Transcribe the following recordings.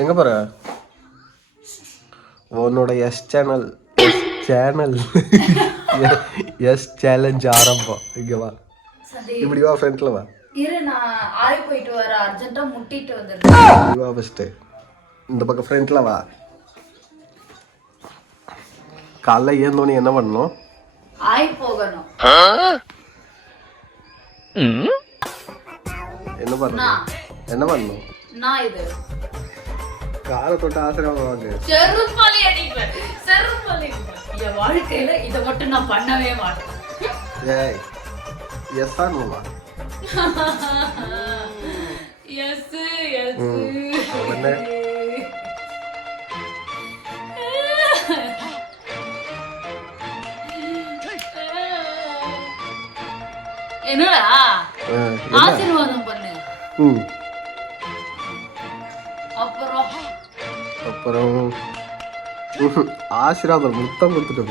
எங்கே போகிற? உன்னோட எஸ் சேலஞ்ச் ஆரம்பம். இங்கே வா, இப்படி வா, ஃப்ரண்ட்டில் வா. போயிட்டு வர அர்ஜென்ட்டா முட்டிட்டு வந்துடுறேன். வா ஃபஸ்ட்டு இந்த பக்கம் ஃப்ரண்ட்டில் வா. காலைல ஏந்தோன்னு என்ன பண்ணணும்? போகணும். என்ன பண்ணணும்? நான் இது காலை தொட்டு ஆசிரியர் வாங்க. செருப்பாலி அடிப்பேன். என் வாழ்க்கையில இதை மட்டும் நான் பண்ணவே மாட்டேன். ஏய் எஸ் ஆர் நோவா? எஸ். என்னடா ஆசீர்வாதம் பண்ணு. அப்புறம் ஆசீர்வாதம் முத்தம் கொடுத்துட்டு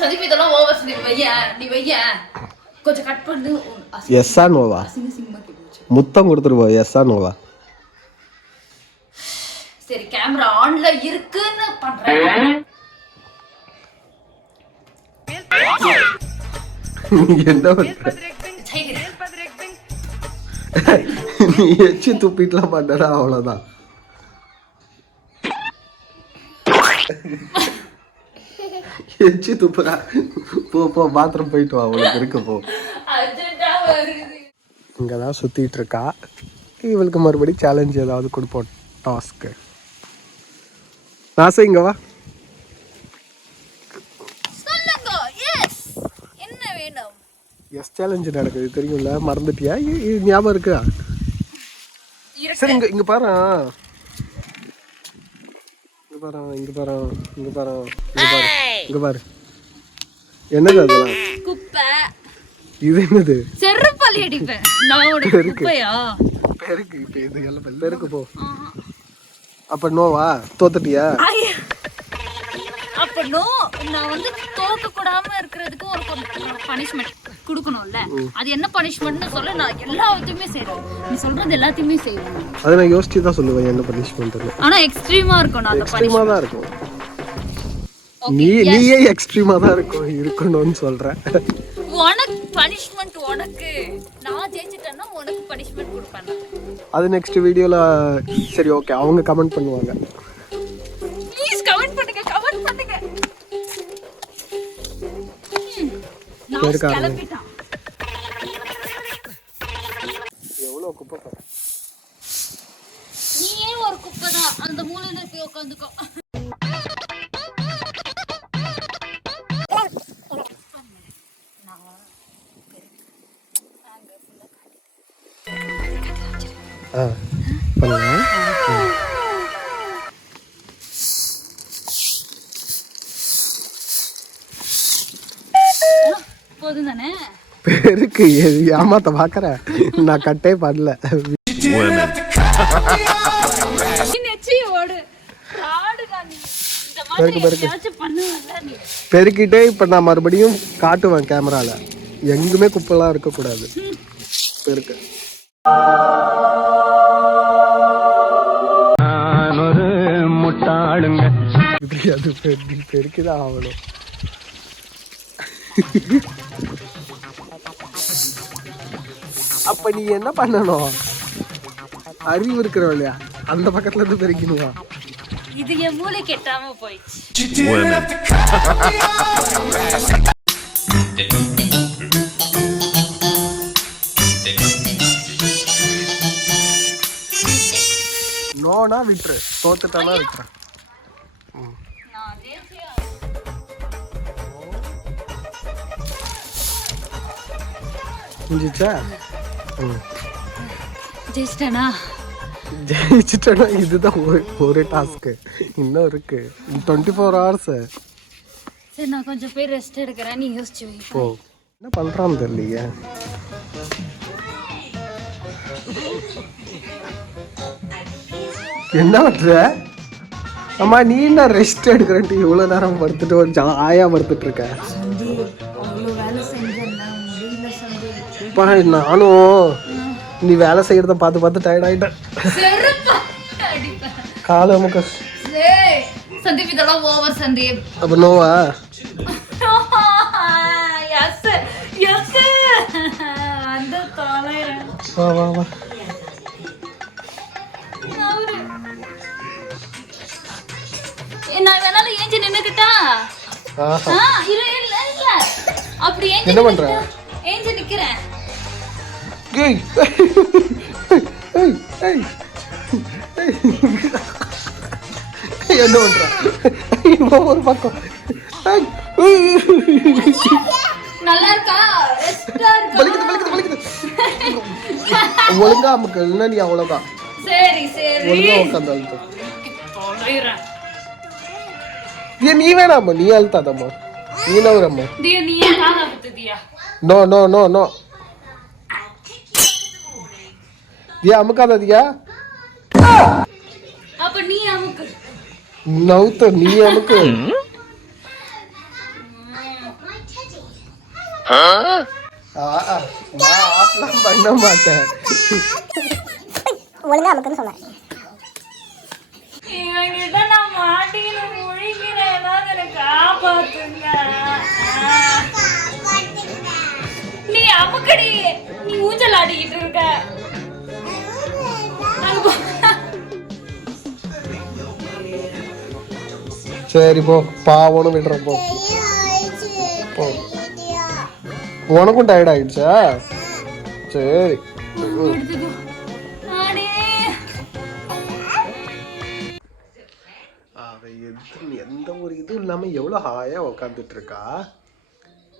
சதீப் இதெல்லாம் ஓவர். நீ வைய கொஞ்சம் கட் பண்ணு. எஸ்ஸா நோவா? முத்தம் கொடுத்துட்டு போ. எஸ்ஸா நோவா? சரி, கேமரா ஆன்ல இருக்குன்னு பண்றேன். என்ன நீ எச்சி துப்பிட்டுலாம் பண்ணடா, அவ்வளோதான். எச்சி துப்புறா. போ பாத்ரூம் போயிட்டு வா, அவளுக்கு இருக்கு. போ. இங்கதான் சுத்திட்டு இருக்கா. இவளுக்கு மறுபடியும் சேலஞ்ச் ஏதாவது கொடுப்போம். டாஸ்க்கு நாசை இங்க வா. எஸ் சேலஞ்ச் நடக்குது தெரியும்ல, மறந்துட்டியா? ஞாபகம் இருக்கா? சரி, இங்க பாரு. இங்க பாரு. என்னது அதெல்லாம்? குப்பை. இது என்னது? செருப்பாலி அடிப்பேன். நான் குப்பையா? பெருக்கு. இப்ப இது எல்லாம் பெருக்கு. போ. அப்ப நோவா? தோத்துட்டியா? அப்ப நோ. நான் வந்து தோக்க கூடாம இருக்கிறதுக்கு ஒரு பனிஷ்மெண்ட் கொடுக்கணும்ல. அது என்ன பனிஷ்மெண்ட்னு சொல்ல. நான் எல்லாத்தையுமே செய்றேன். நீ சொல்றது எல்லாத்தையுமே செய்வேன். அத நான் யோசிச்சு தான் சொல்லுவேன் என்ன பனிஷ்மென்ட்னு. ஆனா எக்ஸ்ட்ரீமா இருக்கணும். அந்த எக்ஸ்ட்ரீமா தான் இருக்கும். நீயே எக்ஸ்ட்ரீமா தான் இருக்கணும்னு சொல்ற. உனக்கு பனிஷ்மெண்ட். உனக்கு நான் ஜெயிச்சிட்டேன்னா உனக்கு பனிஷ்மெண்ட் கொடுப்பேன். அது நெக்ஸ்ட் வீடியோல. சரி, ஓகே, அவங்க கமெண்ட் பண்ணுவாங்க. ப்ளீஸ் கமெண்ட் பண்ணுங்க. எவ்வளவு குப்பை பாரு. நீயே ஒரு குப்பை தான். அந்த மூலையில போய் உட்காந்துக்கோ. போதும் தானே? பெருக்கு ஏமாத்த பாக்குற. நான் கட்டே பண்ணல. பெருக்கிட்டே இப்ப நான் மறுபடியும் காட்டுவேன் கேமரால. எங்குமே குப்பெல்லாம் இருக்க கூடாது. பெருக்கு. முட்டாளுங்க. அது பெருக்கிதான் ஆகணும். அப்ப நீ என்ன பண்ணணும்? அறிவு இருக்கிறோம் இல்லையா, அந்த பக்கத்துல இருந்து பெருக்கணுமா? இது என் மூளை கெட்டாம போயிடுச்சு. நோனா விட்டுரு, தோத்துட்டானா விட்டுரு. புரிஞ்சிச்சா? ஜெயிச்சிட்டேனா? இதுதான் ஒரு டாஸ்க். இன்னும் இருக்கு 24 hours. சரி, நான் கொஞ்சம் போய் ரெஸ்ட் எடுக்கிறேன். நீ யோசிச்சு வை. போ. என்ன பண்றான்னு தெரியலையே. என்ன பண்ற? அம்மா, நீ என்ன ரெஸ்ட் எடுக்கிறன்ட்டு இவ்வளவு நேரம் படுத்துட்டு ஒரு ஜாயா படுத்துட்டு இருக்க? நானும் நீ வேலை செய்யறத பார்த்து டயர்ட் ஆயிட்டேன். காலை அமுக்க. சந்தீப் இதெல்லாம் ஓவர் சந்தீப். அப்ப நோவா? எஸ் எஸ் அந்த தலையில வா வா வா. நான் வேணாலும் ஏஞ்சி நின்னுக்கிட்டா? இல்ல இல்ல இல்ல அப்படி ஏஞ்சி என்ன பண்ற? ஏஞ்சி நிக்கிறேன். ஏய் ஏய் ஏய் என்ன பண்ற? ஒரு பக்கம். நல்லா இருக்கா? ரெஸ்டா இருக்கா? வலிக்குது. ஒழுங்கா அமுக்கு, இல்ல நீ அவ்வளவுதான். சரி சரி ஒழுங்கா உட்காந்து அழுத்து. தொலைறேன். நீ வேணாம்மா, நீ அழுத்தாதம்மா, நீ நவுறம்மா. தியா நீ கால அமுத்துதியா? நோ நோ நோ நோ தியா, அமுக்காத தியா. அப்ப நீ அமுக்கு. நவுத்த நீ அமுக்கு. நான் ஆப்லாம் பண்ண மாட்டேன். ஒழுங்கா அமுக்குன்னு சொன்னேன். இவங்கிட்ட நான் மாட்டிக்கிட்டு முழிக்கிறேன், எனக்கு காப்பாத்துங்க. நீ அமுக்கடி, நீ ஊஞ்சல் ஆடிக்கிட்டு இருக்க. சரி போ, பாவனும் விடுறேன் போ. உனக்கும் டயர்ட் ஆயிடுச்சா? சரி. எந்த ஒரு இதுவும் இல்லாம எவ்வளவு ஹாயா உட்காந்துட்டு இருக்கா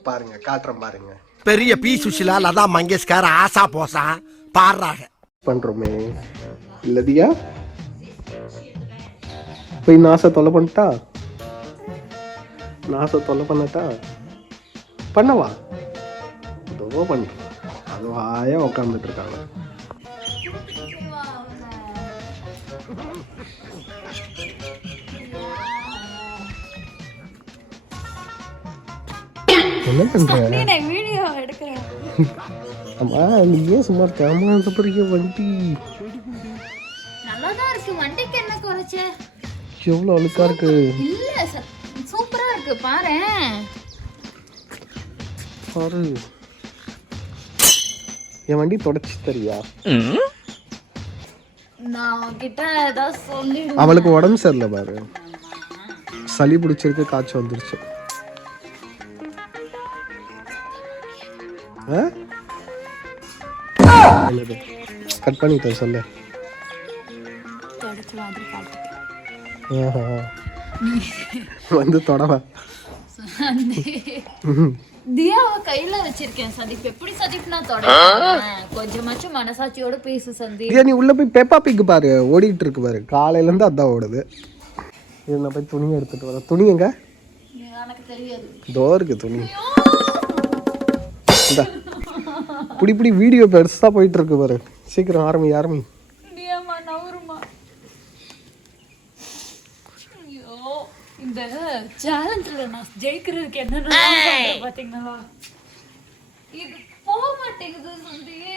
பாருங்க. காட்டுறேன் பாருங்க. பெரிய பி சுஷிலா, லதா மங்கேஷ்கர், ஆசா போசா பாடுறாங்க. பண்றோமே இல்லதியா? போய் நாச தொலை பண்ணிட்டா? நாச தொலை பண்ணட்டா? பண்ணவா? ஏதோ பண்ண, அது ஹாயா உட்காந்துட்டு இருக்காங்க. என்ன பண்ற? வீடியோ எடுக்கிறேன். அம்மா நீ ஏன் சும்மா கேமரா சப்பரிக்க வண்டி? நல்லாதான் இருக்கு. வண்டிக்கு என்ன குறைச்ச? எவ்வளவு அழுக்கா இருக்கு. இல்ல சூப்பரா இருக்கு பாரு. பாரு என் வண்டி தொடச்சு தரியா? நான் உன்கிட்ட ஏதாவது சொல்லிடுவேன். அவளுக்கு உடம்பு சரியில்லை பாரு, சளி பிடிச்சிருக்கு, காய்ச்சல் வந்துருச்சு. கட் பண்ணிட்ட சொல்ல. வந்து தொடவா தியாவ கையில வச்சிருக்கேன் சதீப். எப்படி சதீப் நான் தொடறேன்? கொஞ்சமாச்சும் மனசாட்சியோட பேசு சதீப். நீ உள்ள போய் பெப்பா பிக் பாரு, ஓடிட்டு இருக்கு பாரு, காலையில இருந்து அதான் ஓடுது. இது நான் போய் துணி எடுத்துட்டு வரேன். துணி எங்க? எனக்கு தெரியாது. இதோ இருக்கு துணி. இந்த புடி வீடியோ பெருசா போயிட்டு இருக்கு பாரு. சீக்கிரம் ஆரம்பி ஆரம்பி. தியாமா நவருமா. ஐயோ இந்த சேலஞ்சில் நான் ஜெயிக்கிறதுக்கு என்னென்ன பார்த்தீங்களா? இது போக மாட்டேங்குது சந்தியே.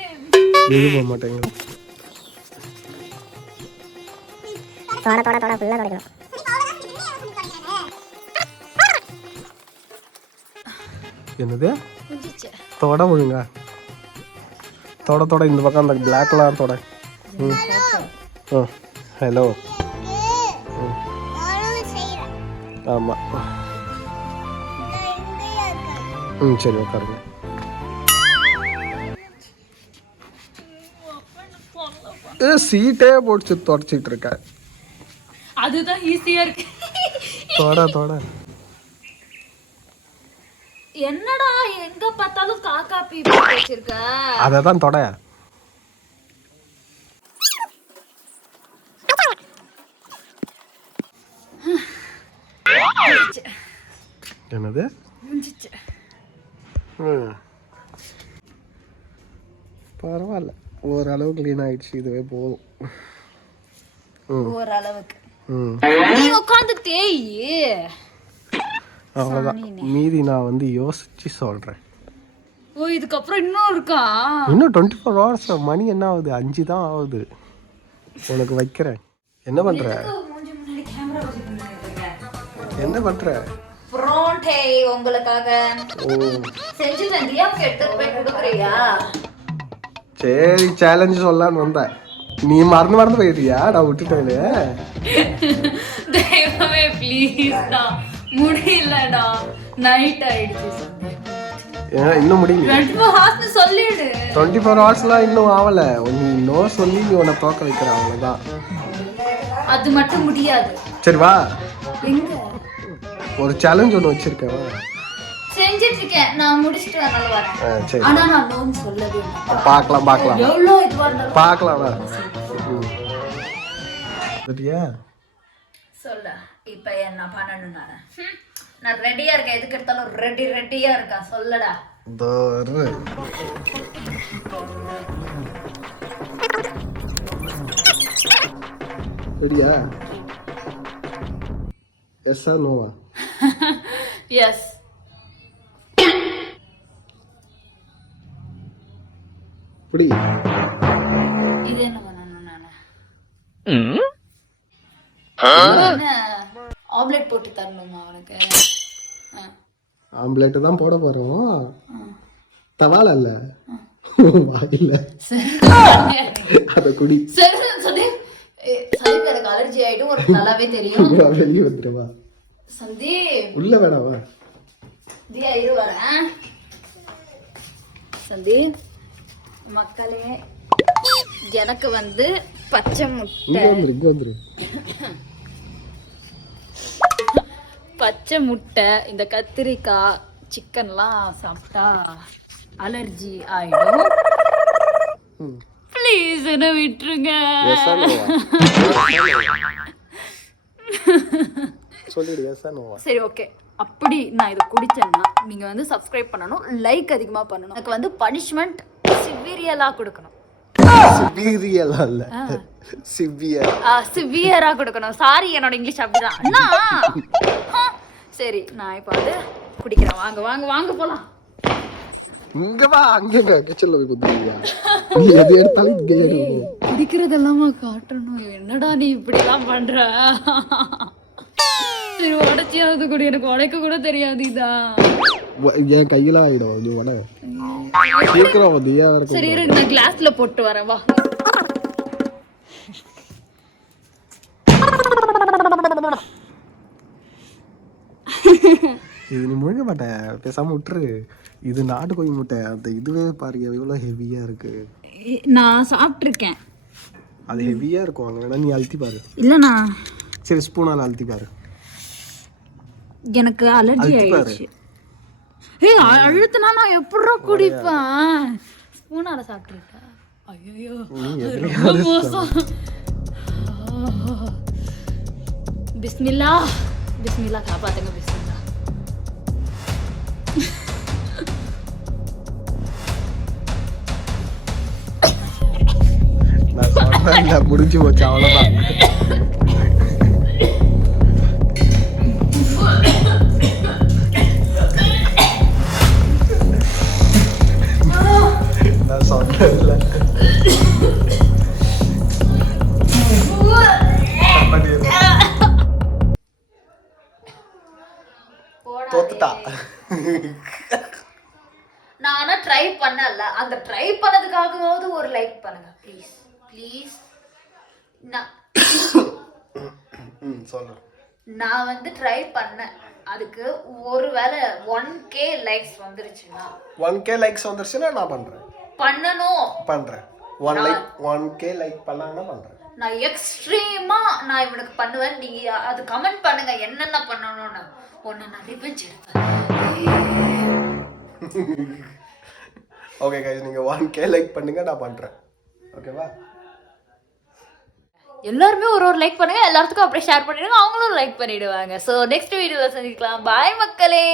இது போக மாட்டேங்குது. தோட ஃபுல்லா தொடக்கணும். என்னது தொட ஒழுங்கா? தொட இந்த பக்கம் அந்த பிளாக்லாம் தொட. ஹலோ. ஆமாம். சரி உட்காருங்க. சீட்டே போட்டு தொடச்சிட்டு இருக்க. அதுதான் ஈஸியா இருக்கு. தொட என்னடா எங்க பார்த்தாலும் காக்கா பீ போட்டு வச்சிருக்க? அததான் தொட. என்னது? பரவாயில்ல, ஓரளவு கிளீன் ஆயிடுச்சு. இதுவே போதும் ஓரளவுக்கு. நீ உட்காந்து தேய். அவ்வளோதான். மீதி நான் வந்து யோசிச்சு சொல்றேன். ஓ இதுக்கப்புறம் இன்னும் இருக்கா? இன்னும் 24 hours. மணி என்ன ஆகுது? 5 தான் ஆகுது. உனக்கு வைக்கிறேன். என்ன பண்ற? மூஞ்சி முன்னாடி கேமரா வச்சு பண்ணிட்டு இருக்கேன். என்ன பண்ற? புரோட்டே உங்களுக்காக செஞ்சு தியா கேட்டு போய் கொடுக்குறியா? சரி சேலஞ்ச் சொல்லலான்னு வந்தேன். நீ மறந்து போயிட்டியா? நான் விட்டுட்டேன். தெய்வமே ப்ளீஸ்டா, முடியலடா, நைட் ஆயிடுச்சு. இன்னும் முடியல. 24 hours சொல்லிடு. 24 hours இன்னும் ஆகல. நீ இன்னும் சொல்லி நீ உன்னை தோக்க வைக்கிற, அவ்வளவுதான். அது மட்டும் முடியாது. சரி வா, எங்க ஒரு சேலஞ்ச் ஒன்று வச்சிருக்கேன். செஞ்சிட்டு இருக்கேன், நான் முடிச்சிட்டு வரனால வரேன். சரி ஆனா நான் நோன் சொல்லவே இல்லை. பார்க்கலாம் எவ்வளோ இதுவா இருந்தாலும் பார்க்கலாம். சரியா சொல்ல. இப்ப என்ன பண்ணணும்? நான் ரெடியா இருக்கேன், எதுக்கு எடுத்தாலும் ரெடியா இருக்கேன். சொல்லடா. ரெடியா? எஸ்ஸா நோவா? எஸ். புடி. இது என்ன பண்ணணும் நானு? ஆம்லெட் போட்டு தரணுமா அவனுக்கு? ஆம்லெட் தான் போட போறோம். தவால இல்ல வாயில. அத குடி. சரி சந்தீப், சந்தீப் எனக்கு அலர்ஜி ஆயிடும், ஒரு நல்லாவே தெரியும். வெளியே வந்துடுவா சந்தீப். உள்ள வேணாவா? தியா இரு வரேன். சந்தீப் மக்களே, எனக்கு வந்து பச்சை முட்டை, பச்சை முட்டை, இந்த கத்திரிக்காய், சிக்கன்லாம் சாப்பிட்டா அலர்ஜி ஆயிடும். ப்ளீஸ் என்ன விட்டுருங்க. சரி ஓகே. அப்படி நான் இதை குடிச்சேன்னா நீங்க வந்து சப்ஸ்கிரைப் பண்ணணும், லைக் அதிகமா பண்ணணும். எனக்கு வந்து பனிஷ்மெண்ட் சிவியரா கொடுக்கணும். சிவியரா இல்ல, சிவியரா கொடுக்கணும். சாரி, என்னோட இங்கிலீஷ் அப்படிதான் அண்ணா. சரி நான் இப்போ வந்து குடிக்கிறேன். வாங்க வாங்க வாங்க போலாம். இங்க வா, அங்க கிச்சன்ல போய் குடியா. நீ எது எடுத்தாலும் இங்க ஏறு. குடிக்கிறதெல்லாம் காட்டணும். என்னடா நீ இப்படி எல்லாம் பண்ற? சரி உடைச்சியாவது கூட, எனக்கு உடைக்க கூட தெரியாது. இதான் என் கையில ஆயிடும். நீ உட சீக்கிரம் வந்து. சரி நான் கிளாஸ்ல போட்டு வரேன், வா. இது நீ முழுங்க மாட்டேன், பேசாம விட்டுரு. இது நாட்டுக்கோழி முட்டை. அந்த இதுவே பாருங்க எவ்வளவு ஹெவியா இருக்கு. நான் சாப்பிட்டுருக்கேன். அது ஹெவியா இருக்கும். அங்க வேணா நீ அழுத்தி பாரு. இல்லண்ணா, சரி ஸ்பூனால அழுத்தி பாரு. எனக்கு அலர்ஜி ஆயிடுச்சு. ஏய் அழுத்துனா நான் எப்படிடா குடிப்பேன்? ஸ்பூனால சாப்பிட்டுருக்கேன். ஐயோ மோசம். பிஸ்மில்லா பிஸ்மில்லா, காப்பாத்துங்க பிஸ்மில்லா. நான் சொன்னேன் முடிஞ்சு போச்சு, அவ்வளவுதான். நான் சொன்னேன்ல. தோத்துட்டா. நானா ட்ரை பண்ணல. அந்த ட்ரை பண்ணதுக்காகவாவது ஒரு லைக் பண்ணுங்க ப்ளீஸ் ப்ளீஸ். நான் வந்து ட்ரை பண்ணேன். அதுக்கு ஒருவேளை 1K லைக்ஸ் வந்துருச்சுன்னா 1K லைக்ஸ் வந்துருச்சுன்னா நான் பண்றேன். பண்றேன். 1K லைக் பண்ணாங்கன்னா பண்றேன். நான் எக்ஸ்ட்ரீமா நான் இவனுக்கு பண்ணுவேன். நீங்க அது கமெண்ட் பண்ணுங்க என்னென்ன பண்ணணும்னு. ஒன்னு நான் ரிவெஞ்ச் எடுப்பேன். ஓகே गाइस, நீங்க 1K லைக் பண்ணுங்க, நான் பண்றேன். ஓகேவா? எல்லாருமே ஒரு லைக் பண்ணுங்க, எல்லாத்துக்கும் அப்படியே ஷேர் பண்ணிடுங்க, அவங்களும் லைக் பண்ணிடுவாங்க. ஸோ நெக்ஸ்ட் வீடியோவில் சந்திக்கலாம். பாய் மக்களே.